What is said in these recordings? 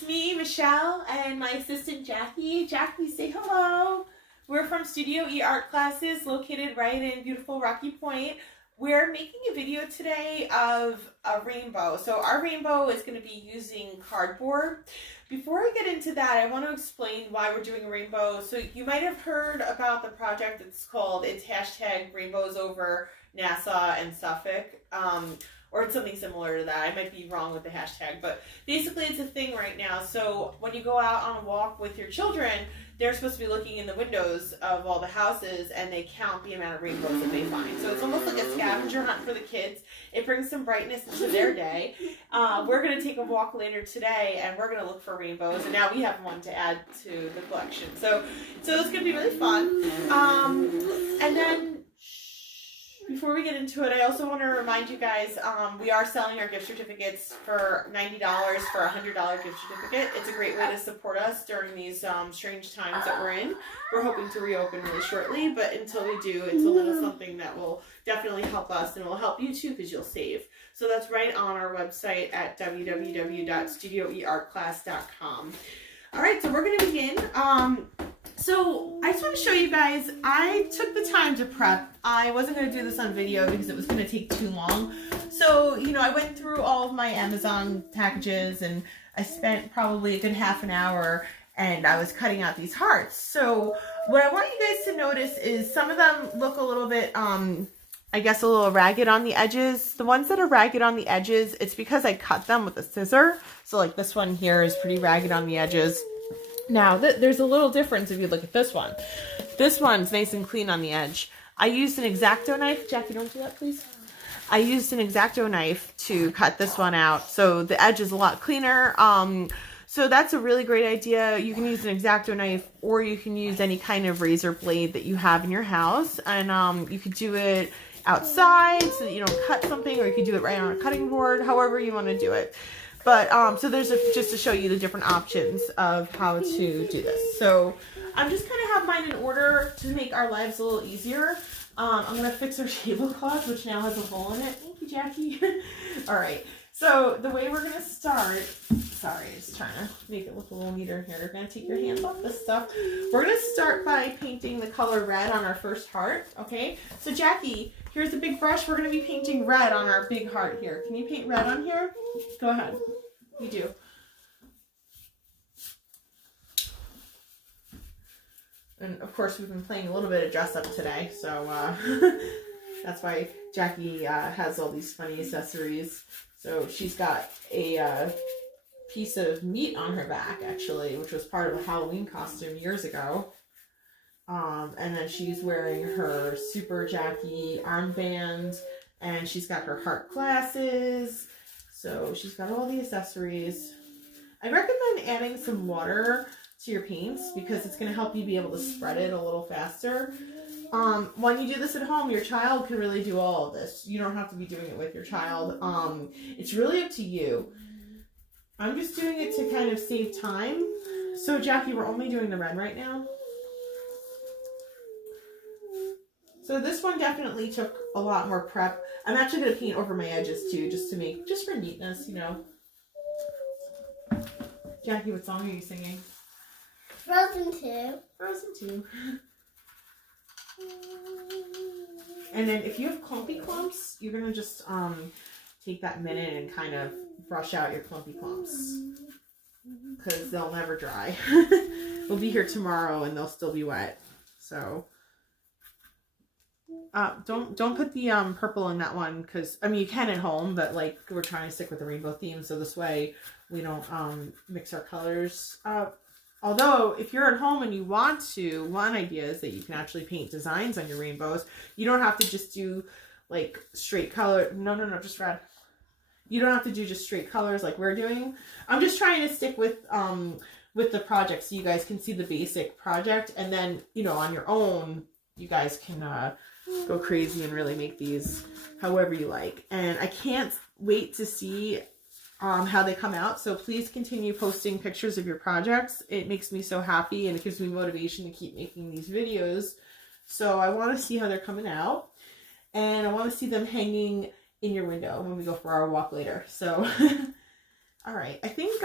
it's me, Michelle, and my assistant, Jackie. Jackie, say hello. We're from Studio E Art Classes, located right in beautiful Rocky Point. We're making a video today of a rainbow. So our rainbow is going to be using cardboard. Before I get into that, I want to explain why we're doing a rainbow. So you might have heard about the project. It's hashtag Rainbows Over NASA and Suffolk. Or it's something similar to that. I might be wrong with the hashtag, but basically it's a thing right now. So when you go out on a walk with your children, they're supposed to be looking in the windows of all the houses and they count the amount of rainbows that they find. So it's almost like a scavenger hunt for the kids. It brings some brightness into their day. We're going to take a walk later today and we're going to look for rainbows. And now we have one to add to the collection. So it's going to be really fun. And then before we get into it, I also want to remind you guys, we are selling our gift certificates for $90 for a $100 gift certificate. It's a great way to support us during these strange times that we're in. We're hoping to reopen really shortly, but until we do, it's a little something that will definitely help us and will help you too because you'll save. So that's right on our website at www.studioeartclass.com. All right, so we're going to begin. So I just want to show you guys, I took the time to prep. I wasn't going to do this on video because it was going to take too long. So, I went through all of my Amazon packages and I spent probably a good half an hour and I was cutting out these hearts. So what I want you guys to notice is some of them look a little bit, I guess a little ragged on the edges. The ones that are ragged on the edges, it's because I cut them with a scissor. So like this one here is pretty ragged on the edges. Now, there's a little difference if you look at this one. This one's nice and clean on the edge. I used an X-Acto knife. Jackie, don't do that, please. I used an X-Acto knife to cut this one out, so the edge is a lot cleaner. So that's a really great idea. You can use an X-Acto knife, or you can use any kind of razor blade that you have in your house, and you could do it outside so that you don't cut something, or you could do it right on a cutting board, however you want to do it. But, so there's just to show you the different options of how to do this. So I'm just going to have mine in order to make our lives a little easier. I'm going to fix our tablecloth, which now has a hole in it. Thank you, Jackie. All right. So the way we're going to start, sorry, just trying to make it look a little neater here. You're going to take your hands off this stuff. We're going to start by painting the color red on our first heart. Okay. So Jackie, here's a big brush. We're going to be painting red on our big heart here. Can you paint red on here? Go ahead. You do. And of course, we've been playing a little bit of dress up today, so that's why Jackie has all these funny accessories. So she's got a piece of meat on her back, actually, which was part of a Halloween costume years ago. And then she's wearing her Super Jackie armband, and she's got her heart glasses. So she's got all the accessories. I recommend adding some water to your paints because it's going to help you be able to spread it a little faster. When you do this at home, your child can really do all of this. You don't have to be doing it with your child. It's really up to you. I'm just doing it to kind of save time. So Jackie, we're only doing the red right now. So this one definitely took a lot more prep. I'm actually going to paint over my edges too, just for neatness, Jackie, what song are you singing? Frozen 2. Frozen 2. And then if you have clumpy clumps, you're going to just take that minute and kind of brush out your clumpy clumps. Because they'll never dry. We'll be here tomorrow and they'll still be wet. So don't put the purple in that one because you can at home, but like we're trying to stick with the rainbow theme, so this way we don't mix our colors up. Although if you're at home and you want to, one idea is that you can actually paint designs on your rainbows. You don't have to just do like straight color. No, just red. You don't have to do just straight colors like we're doing. I'm just trying to stick with the project so you guys can see the basic project, and then on your own you guys can go crazy and really make these however you like. And I can't wait to see how they come out. So please continue posting pictures of your projects. It makes me so happy and it gives me motivation to keep making these videos. So I want to see how they're coming out, and I want to see them hanging in your window when we go for our walk later. So All right, I think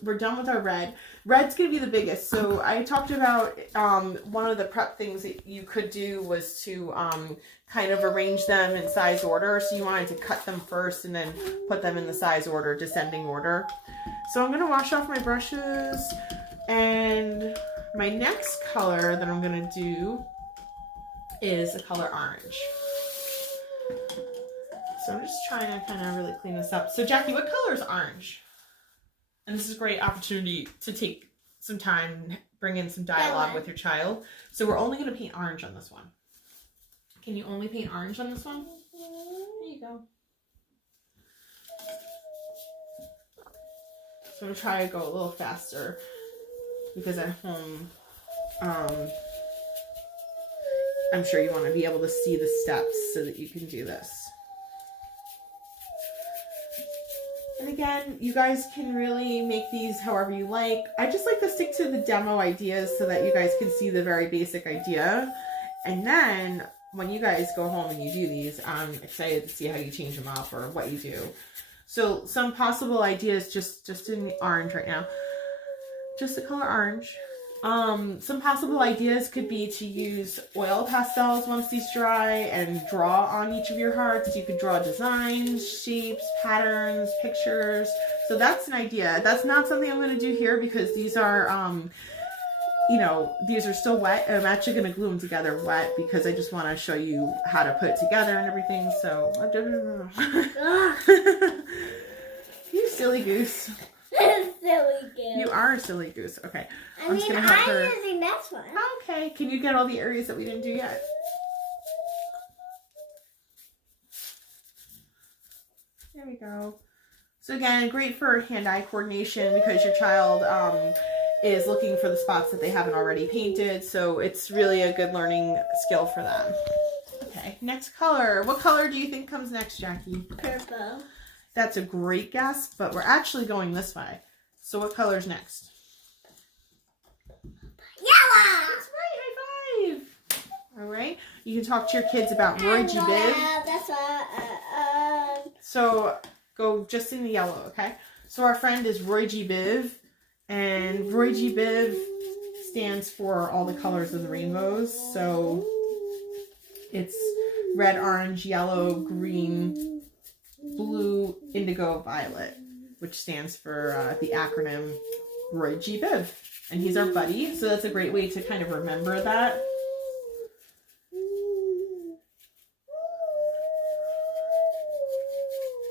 we're done with our red. Red's gonna be the biggest. So I talked about one of the prep things that you could do was to kind of arrange them in size order. So you wanted to cut them first and then put them in the size order, descending order. So I'm gonna wash off my brushes, and my next color that I'm gonna do is the color orange. So I'm just trying to kind of really clean this up. So Jackie, what color is orange? And this is a great opportunity to take some time, bring in some dialogue with your child. So we're only going to paint orange on this one. Can you only paint orange on this one? There you go. So I'm going to try to go a little faster because at home, I'm sure you want to be able to see the steps so that you can do this. And again, you guys can really make these however you like. I just like to stick to the demo ideas so that you guys can see the very basic idea. And then when you guys go home and you do these, I'm excited to see how you change them up or what you do. So some possible ideas just in orange right now. Just the color orange. Some possible ideas could be to use oil pastels once these dry and draw on each of your hearts. You could draw designs, shapes, patterns, pictures. So that's an idea. That's not something I'm going to do here because these are, you know, these are still wet. And I'm actually going to glue them together wet because I just want to show you how to put it together and everything. So, you silly goose. Silly goose. You are a silly goose. Okay. I'm using this one. Okay. Can you get all the areas that we didn't do yet? There we go. So again, great for hand-eye coordination because your child is looking for the spots that they haven't already painted. So it's really a good learning skill for them. Okay. Next color. What color do you think comes next, Jackie? Purple. That's a great guess, but we're actually going this way. So what color's next? Yellow! That's right, high five! All right, you can talk to your kids about Roy G. Biv. That's what, So go just in the yellow, okay? So our friend is Roy G. Biv, and Roy G. Biv stands for all the colors of the rainbows. So it's red, orange, yellow, green, blue, indigo, violet, which stands for the acronym Roy G. Biv. And he's our buddy, so that's a great way to kind of remember that.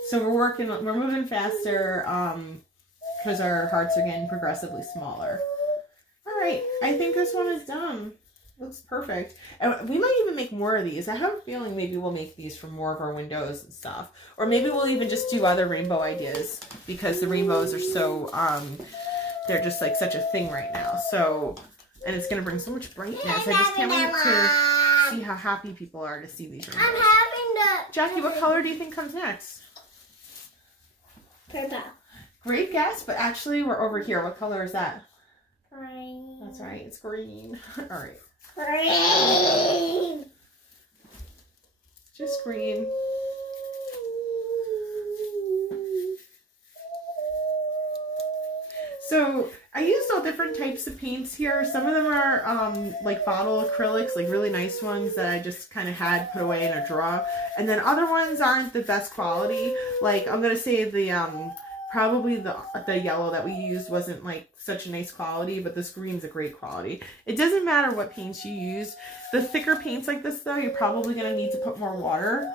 So we're moving faster because our hearts are getting progressively smaller. All right, I think this one is done. Looks perfect. And we might even make more of these. I have a feeling maybe we'll make these for more of our windows and stuff. Or maybe we'll even just do other rainbow ideas because the rainbows are so, they're just like such a thing right now. So, and it's going to bring so much brightness. I just can't wait to see how happy people are to see these rainbows. I'm having the... Jackie, what color do you think comes next? Purple. Great guess, but actually we're over here. What color is that? Green. That's right, it's green. All right. Green. Just green. So I used all different types of paints here. Some of them are like bottle acrylics, like really nice ones that I just kind of had put away in a drawer. And then other ones aren't the best quality. Like I'm gonna say the probably the yellow that we used wasn't like such a nice quality, but this green's a great quality. It doesn't matter what paints you use. The thicker paints like this though, you're probably gonna need to put more water.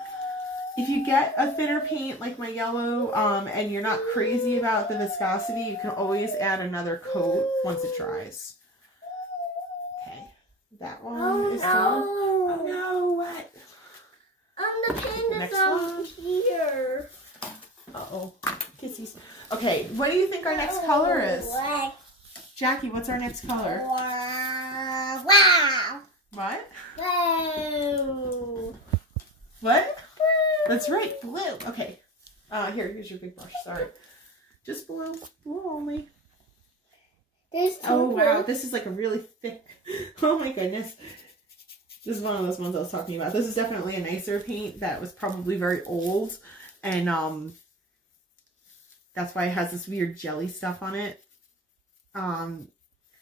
If you get a thinner paint like my yellow and you're not crazy about the viscosity, you can always add another coat once it dries. Okay, that one is done. Oh no, what? The pin is over here. Uh-oh, kissies. Okay, what do you think our next color is? Black. Jackie, what's our next color? Wow. What? Blue. What? That's right, blue. Okay. Here's your big brush. Sorry. Just blue. Blue only. There's two. Oh, wow. This is like a really thick. Oh, my goodness. This is one of those ones I was talking about. This is definitely a nicer paint that was probably very old. And, That's why it has this weird jelly stuff on it.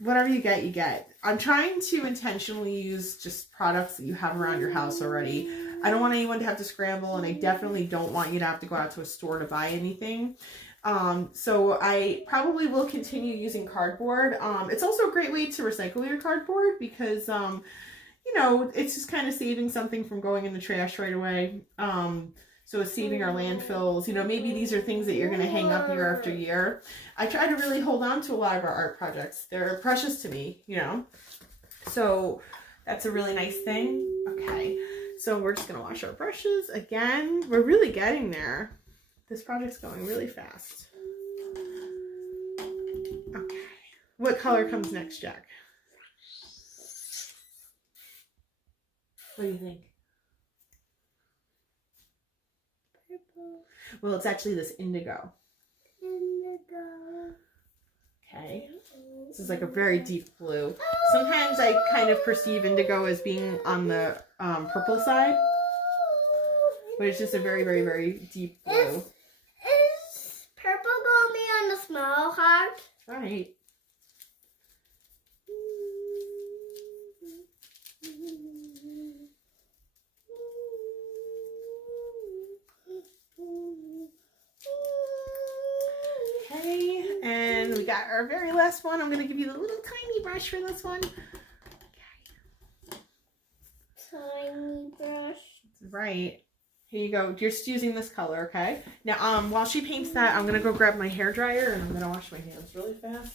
Whatever you get, you get. I'm trying to intentionally use just products that you have around your house already. I don't want anyone to have to scramble, and I definitely don't want you to have to go out to a store to buy anything. So I probably will continue using cardboard. It's also a great way to recycle your cardboard because, you know, it's just kind of saving something from going in the trash right away. So it's saving our landfills. You know, maybe these are things that you're going to hang up year after year. I try to really hold on to a lot of our art projects. They're precious to me, you know. So that's a really nice thing. Okay, so we're just going to wash our brushes again. We're really getting there. This project's going really fast. Okay. What color comes next, Jack? What do you think? Purple. Well, it's actually this indigo. Indigo. Okay. This is like a very deep blue. Sometimes I kind of perceive indigo as being on the purple side, but it's just a very, very, very deep blue. Is purple gonna be on the small heart? Right. Okay, and we got our very last one. I'm going to give you the little tiny brush for this one. Okay. Tiny brush. Right. Here you go. You're just using this color, okay? Now, while she paints that, I'm going to go grab my hair dryer and I'm going to wash my hands really fast.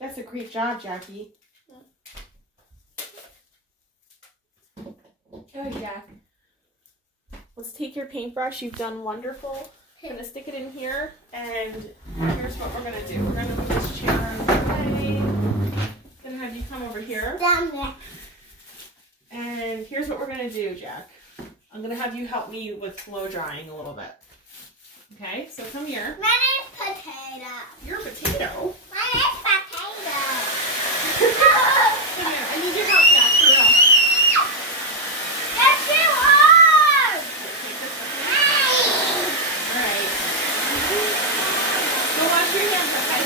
That's a great job, Jackie. Go, Jack. Let's take your paintbrush. You've done wonderful. I'm going to stick it in here, and here's what we're going to do. We're going to move this chair out of the way. I'm going to have you come over here. Down there. And here's what we're going to do, Jack. I'm going to have you help me with blow drying a little bit. Okay, so come here. My name's Potato. You're a potato. My name's Potato. Come here. I need your help, Jack, for real. Yes, you are. Take this with me. All right. Go wash your hands, okay?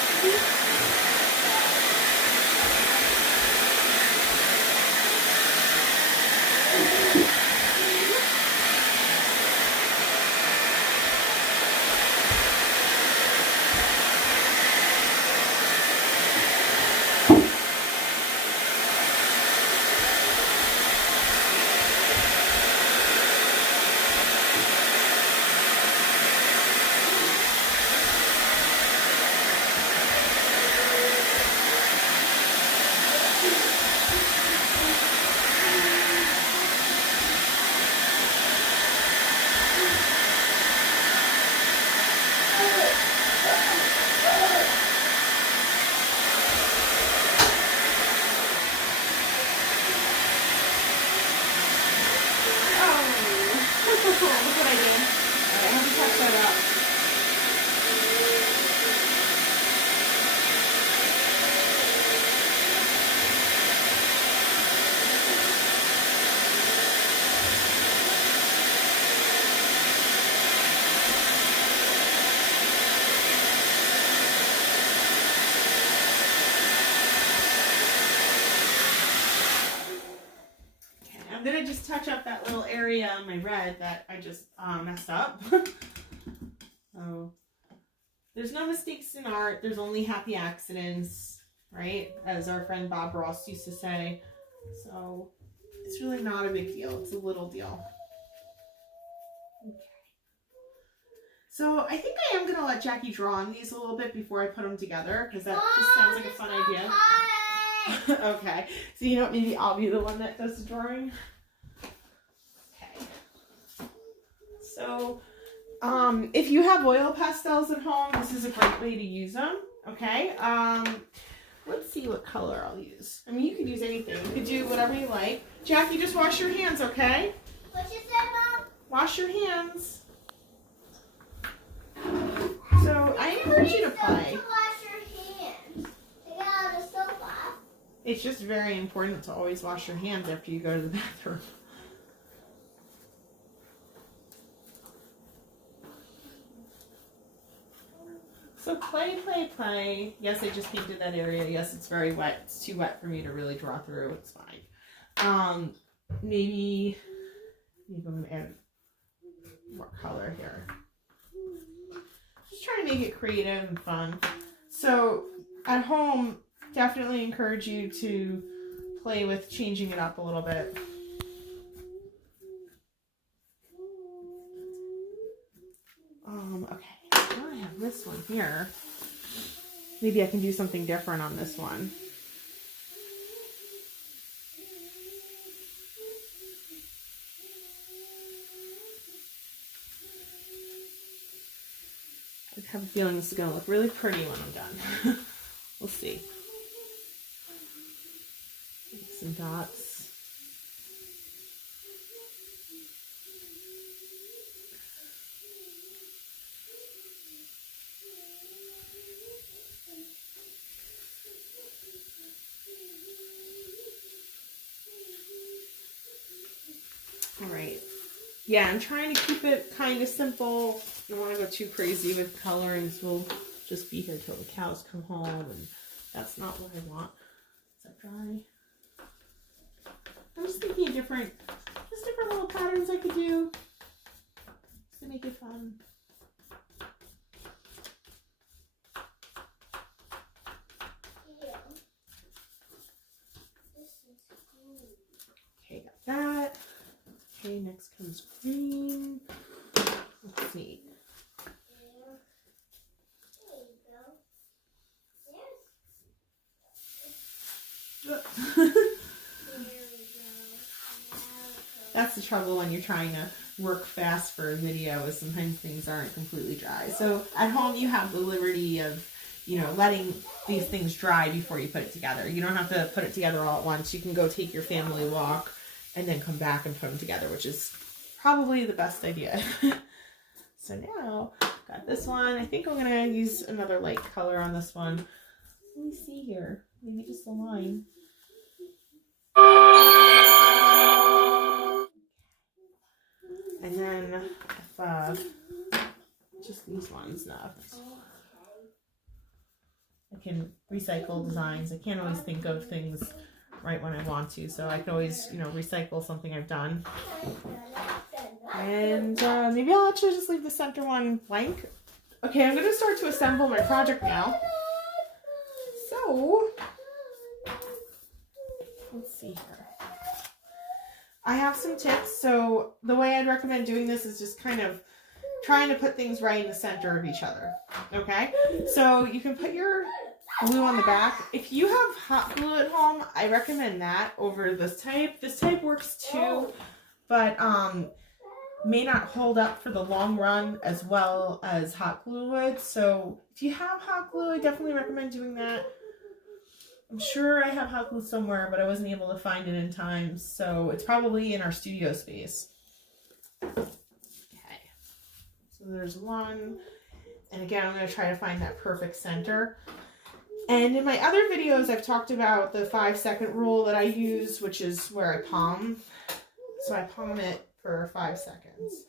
Look what I did. All right, I have to touch that up. I'm gonna just touch up that little area on my red that I just messed up. So there's no mistakes in art. There's only happy accidents, right? As our friend Bob Ross used to say. So it's really not a big deal. It's a little deal. Okay. So I think I am gonna let Jackie draw on these a little bit before I put them together because that just sounds like a fun idea. Okay, so you know what, maybe I'll be the one that does the drawing. Okay. So If you have oil pastels at home, this is a great way to use them. Okay. Let's see what color I'll use. I mean, you could use anything. You could do whatever you like. Jackie, just wash your hands, okay? What you said, Mom? Wash your hands. So I encourage you to play. To wash your hands. To get out of the sofa. It's just very important to always wash your hands after you go to the bathroom. So play, play, play. Yes, I just painted that area. Yes, it's very wet. It's too wet for me to really draw through. It's fine. Maybe I'm gonna add more color here. Just trying to make it creative and fun. So at home, definitely encourage you to play with changing it up a little bit. Okay. Now I have this one here. Maybe I can do something different on this one. I have a feeling this is going to look really pretty when I'm done. We'll see. Make some dots. All right. Yeah, I'm trying to keep it kind of simple. I don't want to go too crazy with colorings. We'll just be here till the cows come home, and that's not what I want. Is that dry? I'm just thinking of different little patterns I could do just to make it fun. Okay, got that. Okay, next comes green. Let's see. That's the trouble when you're trying to work fast for a video, is sometimes things aren't completely dry. So at home you have the liberty of, letting these things dry before you put it together. You don't have to put it together all at once. You can go take your family walk and then come back and put them together, which is probably the best idea. So now, got this one. I think I'm going to use another light color on this one. Let me see here. Maybe just a line. And then, just these ones now. I can recycle designs. I can't always think of things right when I want to, so I can always, recycle something I've done. And maybe I'll actually just leave the center one blank. Okay, I'm going to start to assemble my project now. So, let's see here. I have some tips. So the way I'd recommend doing this is just kind of trying to put things right in the center of each other. Okay, so you can put your glue on the back. If you have hot glue at home, I recommend that over this type. This type works too, but may not hold up for the long run as well as hot glue would. So if you have hot glue, I definitely recommend doing that. I'm sure I have hot glue somewhere, but I wasn't able to find it in time, so it's probably in our studio space. Okay, so there's one, and again, I'm going to try to find that perfect center. And in my other videos, I've talked about the 5-second rule that I use, which is where I palm. So I palm it for 5 seconds.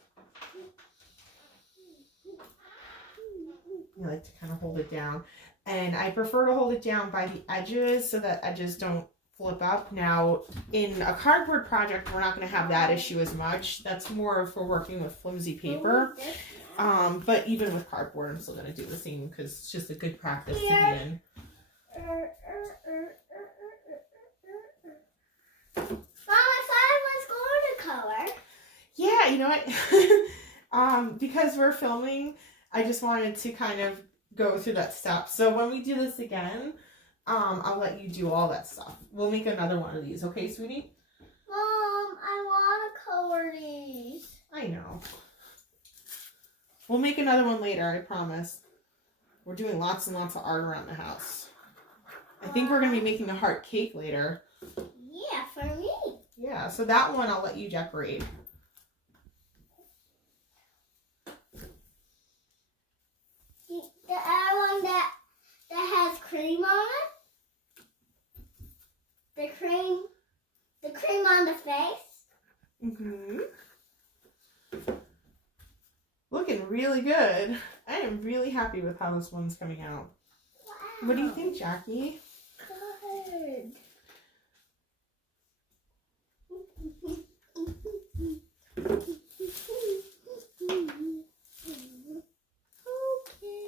I like to kind of hold it down. And I prefer to hold it down by the edges so that edges don't flip up. Now, in a cardboard project, we're not going to have that issue as much. That's more for working with flimsy paper. But even with cardboard, I'm still going to do the same because it's just a good practice to be in. Mom, I thought I was going to color. Yeah, you know what? Because we're filming, I just wanted to kind of go through that step. So when we do this again, I'll let you do all that stuff. We'll make another one of these, okay, sweetie? Mom, I want to color these. I know. We'll make another one later, I promise. We're doing lots and lots of art around the house. I think we're going to be making a heart cake later. Yeah, for me. Yeah, so that one I'll let you decorate. The other one that has cream on it. The cream on the face. Mm-hmm. Looking really good. I am really happy with how this one's coming out. Wow. What do you think, Jackie? Good.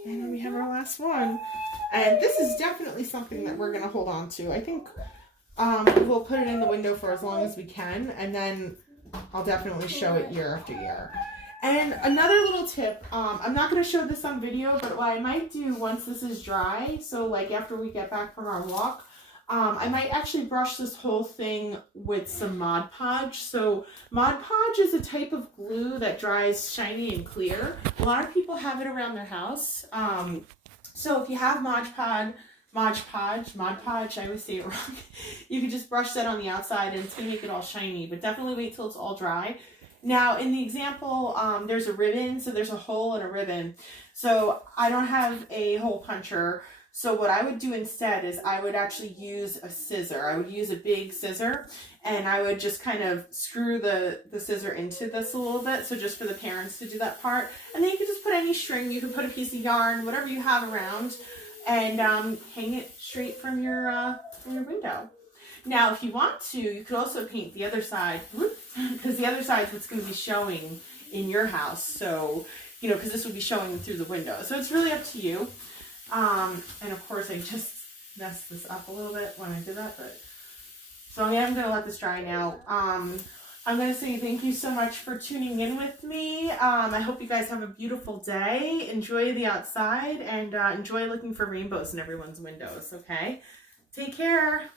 And then we have our last one. And this is definitely something that we're going to hold on to. I think we'll put it in the window for as long as we can. And then I'll definitely show it year after year. And another little tip, I'm not going to show this on video, but what I might do once this is dry, so like after we get back from our walk, I might actually brush this whole thing with some Mod Podge. So Mod Podge is a type of glue that dries shiny and clear. A lot of people have it around their house. So if you have Mod Podge, I always say it wrong, you can just brush that on the outside and it's going to make it all shiny, but definitely wait till it's all dry. Now, in the example, there's a ribbon, so there's a hole and a ribbon. So I don't have a hole puncher. So what I would do instead is I would actually use a scissor. I would use a big scissor and I would just kind of screw the scissor into this a little bit. So just for the parents to do that part. And then you can just put any string. You can put a piece of yarn, whatever you have around, and hang it straight from your window. Now, if you want to, you could also paint the other side, because the other side is what's going to be showing in your house. So, you know, because this would be showing through the window. So it's really up to you. And of course, I just messed this up a little bit when I did that. But so I am going to let this dry now. I'm going to say thank you so much for tuning in with me. I hope you guys have a beautiful day. Enjoy the outside and enjoy looking for rainbows in everyone's windows, okay? Take care.